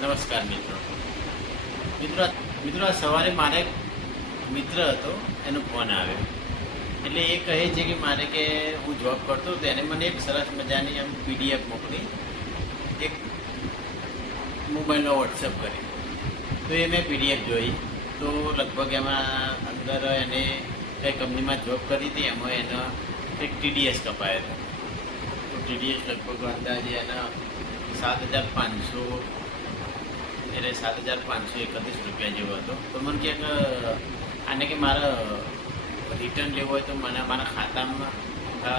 નમસ્કાર મિત્રો મિત્રો મિત્રો આ સવારે મારે એક મિત્ર હતો, એનો ફોન આવ્યો. એટલે એ કહે છે કે મારે કે હું જોબ કરતો હતો, એને મને એક સરસ મજાની એમ પીડીએફ મોકલી, એક મોબાઈલનો વોટ્સઅપ કરી. તો એ મેં પીડીએફ જોઈ. તો લગભગ એમાં અંદર એને કંઈ કંપનીમાં જોબ કરી હતી, એમાં એનો એક ટીડીએસ કપાયો હતો. તો ટીડીએસ લગભગ અંદાજે એના 7,500 એટલે 7,531 રૂપિયા જેવો હતો. તો મને ક્યાંક આને કે મારે રિટર્ન લેવું હોય તો મને મારા ખાતામાં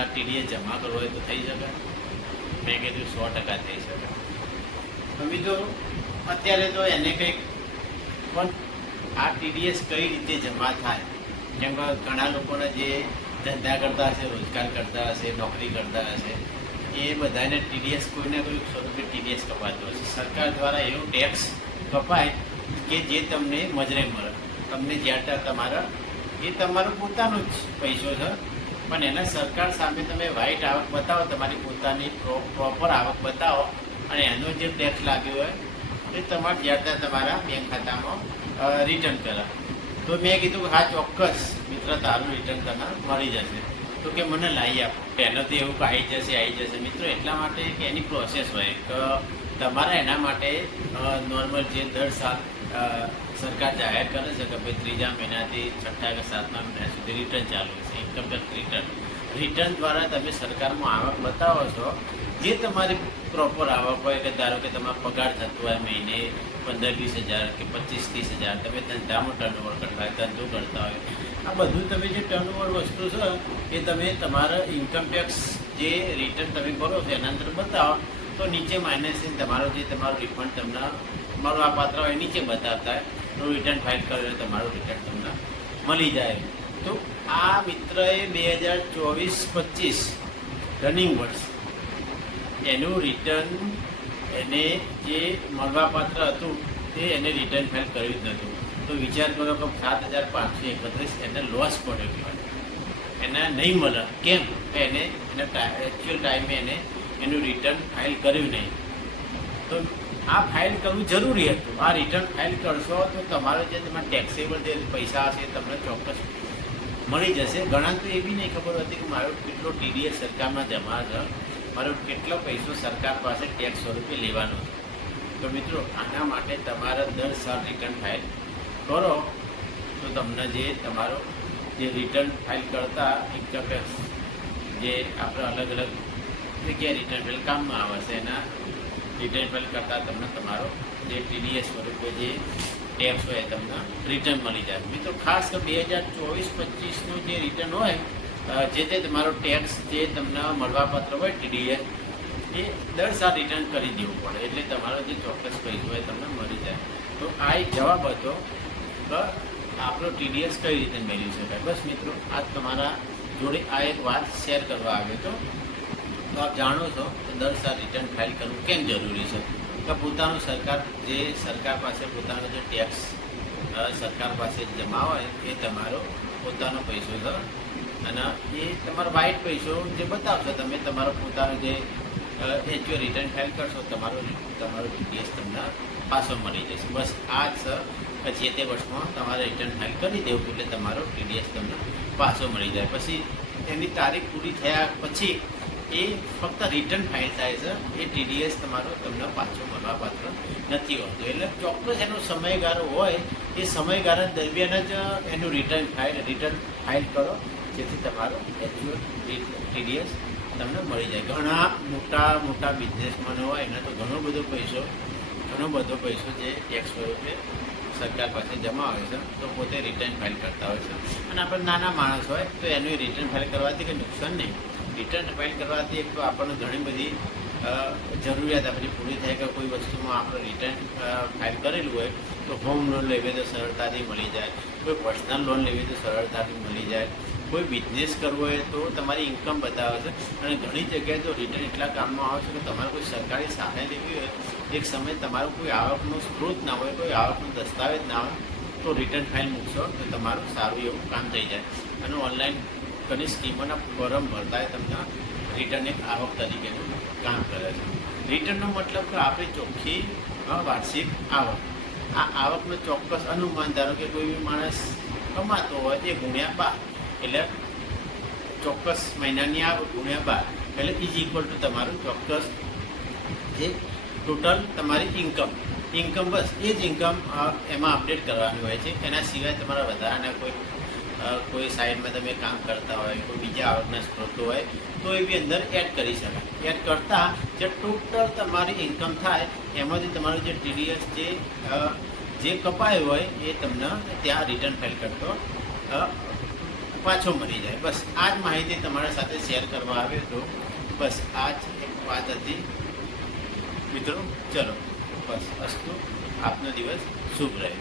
ટીડીએસ જમા કરવો હોય તો થઈ શકે? મેં કીધું 100% થઈ શકે. મિત્રો અત્યારે તો એને કંઈક પણ આ ટીડીએસ કઈ રીતે જમા થાય? કેમ કે ઘણા લોકોને જે ધંધા કરતા હશે, રોજગાર કરતા હશે, નોકરી કરતા હશે, એ બધાને ટીડીએસ કોઈને કોઈ સ્વરૂપે ટીડીએસ કપાતું હશે. સરકાર દ્વારા એવું ટેક્સ કપાય કે જે તમને મજરે મળે. તમને જ્યાં તમારા એ તમારો પોતાનો જ પૈસો છે, પણ એના સરકાર સામે તમે વ્હાઇટ આવક બતાવો, તમારી પોતાની પ્રોપર આવક બતાવો, અને એનો જે ટેક્સ લાગ્યો હોય એ તમારે જ્યાં તમારા બેંક ખાતામાં રિટર્ન કરે. તો મેં કીધું હા ચોક્કસ મિત્ર, તારું રિટર્ન તને મળી જશે. તો કે મને લાવી આપો. પહેલાં તો એવું આવી જશે મિત્રો. એટલા માટે કે એની પ્રોસેસ હોય કે તમારે એના માટે નોર્મલ જે દર સાલ સરકાર જાહેર કરે છે કે ભાઈ 3જા મહિનાથી 6ઠા કે 7મા મહિના સુધી રિટર્ન ચાલુ છે, ઇન્કમ ટેક્સ રિટર્ન દ્વારા તમે સરકારમાં આવક બતાવો છો. જે તમારી પ્રોપર આવક હોય, કે ધારો કે તમારો પગાર થતો હોય મહિને 15-20 હજાર કે 25-30 હજાર, તમે ધંધામાં ટર્નઓવર કરતા હોય, ધંધો કરતા હોય, આ બધું તમે જે ટર્નઓવર વસ્તુ છે એ તમે તમારા ઇન્કમ ટેક્સ જે રિટર્ન તમે ભરો છો એના અંદર બતાવો. તો નીચે માઇનસથી તમારું રિફંડ તમને તમારું આ પાત્ર હોય નીચે બતાવતા હોય. તો રિટર્ન ફાઇલ કરે તમારું રિટર્ન તમને મળી જાય. તો આ મિત્રએ 2024-25 રનિંગ વર્ષ એનું રિટર્ન એને જે મળવાપાત્ર હતું તે એને રિટર્ન ફાઇલ કર્યું જ નહોતું. તો વિચાર કરો કે 7,531 એને લોસ પડ્યો કહેવાય. એને નહીં મળે. કેમ? એને એકચ્યુઅલ ટાઈમે એનું રિટર્ન ફાઇલ કર્યું નહીં. તો આ ફાઇલ કરવું જરૂરી હતું. આ રિટર્ન ફાઇલ કરશો તો તમારો જે તમારા ટેક્સેબલ જે પૈસા હશે તમને ચોક્કસ મળી જશે. ઘણા તો એ બી નહીં ખબર હતી કે મારો કેટલો ટીડીએસ સરકારમાં જમા છે, મારો કેટલો પૈસો સરકાર પાસે ટેક્સ સ્વરૂપે લેવાનો છે. તો મિત્રો આના માટે તમારે દર સાલ રિટર્ન ફાઇલ કરો તો તમને જે તમારો જે રિટર્ન ફાઇલ કરતા ઇન્કમ ટેક્સ જે આપણે અલગ અલગ જગ્યાએ રિટર્ન ફાઇલ કામમાં આવે છે, એના રિટર્ન ફાઇલ કરતાં તમને તમારો જે ટીડીએસ સ્વરૂપે જે ટેક્સ હોય તમને રિટર્ન મળી જાય. મિત્રો ખાસ તો 2024-25નું જે રિટર્ન હોય, જે તે તમારો ટેક્સ જે તમને મળવાપાત્ર હોય ટીડીએસ, એ દર સાલ રિટર્ન કરી દેવું પડે. એટલે તમારો જે ચોક્કસ પૈસો હોય તમને મળી જાય. તો આ એક જવાબ હતો કે આપણો ટીડીએસ કઈ રીતે મેળવી શકાય. બસ મિત્રો આજ તમારા જોડે આ એક વાત શેર કરવા આવ્યો હતો. તો આપ જાણો છો કે દર સાલ રિટર્ન ફાઇલ કરવું કેમ જરૂરી છે. કે પોતાનું સરકાર પાસે પોતાનો જે ટેક્સ સરકાર પાસે જમા હોય એ તમારો પોતાનો પૈસો છે, અને એ તમારો વ્હાઇટ પૈસો જે બતાવશો તમે, તમારો પોતાનો જે એકચ્યુઅલ રિટર્ન ફાઇલ કરશો, તમારો ટીડીએસ તમને પાછો મળી જશે. બસ આ જ પછી તે વર્ષમાં તમારે રિટર્ન ફાઇલ કરી દેવું એટલે તમારો ટીડીએસ તમને પાછો મળી જાય. પછી એની તારીખ પૂરી થયા પછી એ ફક્ત રિટર્ન ફાઇલ થાય છે, એ ટીડીએસ તમારો તમને પાછો મળવાપાત્ર નથી હોતો. એટલે ચોક્કસ એનો સમયગાળો હોય, એ સમયગાળા દરમિયાન જ એનું રિટર્ન ફાઇલ કરો, જેથી તમારો એકચ્યુઅલ ટીડીએસ તમને મળી જાય. ઘણા મોટા બિઝનેસમેનો હોય એને તો ઘણો બધો પૈસો જે ટેક્સ સ્વરૂપે સરકાર પાસે જમા હોય છે, તો પોતે રિટર્ન ફાઇલ કરતા હોય છે. અને આપણે નાના માણસ હોય તો એનું રિટર્ન ફાઇલ કરવાથી કંઈ નુકસાન નહીં. રિટર્ન ફાઇલ કરવાથી એક તો આપણને ઘણી બધી જરૂરિયાત આપણી પૂરી થાય કે કોઈ વસ્તુમાં આપણે રિટર્ન ફાઇલ કરેલું હોય તો હોમ લોન લેવી તો સરળતાથી મળી જાય, કોઈ પર્સનલ લોન લેવી તો સરળતાથી મળી જાય, કોઈ બિઝનેસ કરવો હોય તો તમારી ઇન્કમ બતાવે છે. અને ઘણી જગ્યાએ તો રિટર્ન એટલા કામમાં આવે છે કે તમારે કોઈ સરકારી સહાય લેવી હોય, એક સમય તમારો કોઈ આવકનો સ્ત્રોત ના હોય, કોઈ આવકનો દસ્તાવેજ ના હોય, તો રિટર્ન ફાઇલ મૂકશો તો તમારું સારું એવું કામ થઈ જાય. અને ઓનલાઈન ઘણી સ્કીમોના ફોર્મ ભરતા તમને રિટર્ન એક આવક તરીકેનું કામ કરે છે. રિટર્નનો મતલબ કે આપણી ચોખ્ખી વાર્ષિક આવક. આ આવકનો ચોક્કસ અનુમાન, ધારો કે કોઈ બી માણસ કમાતો હોય એ ગુણ્યા 12, એટલે ચોક્કસ મહિનાની આવક ગુણ્યા 12, એટલે ઇઝ ઇક્વલ ટુ તમારું ચોક્કસ જે ટોટલ તમારી ઇન્કમ બસ એ જ ઇન્કમ એમાં અપડેટ કરવાની હોય છે. એના સિવાય તમારા વધારાના કોઈ સાઈડમાં તમે કામ કરતા હોય, કોઈ બીજા આવકના સ્ત્રોતો હોય તો એ બી અંદર એડ કરી શકાય. એડ કરતાં જે ટોટલ તમારી ઇન્કમ થાય એમાંથી તમારું જે TDS જે કપાયું હોય એ તમને ત્યાં રિટર્ન ફાઇલ કરતો પાછો મળી જાય. બસ આ જ માહિતી તમારા સાથે શેર કરવા આવ્યો હતો. બસ આ જ એક વાત હતી મિત્રો. ચલો બસ અસ્તુ, આપનો દિવસ શુભ રહે.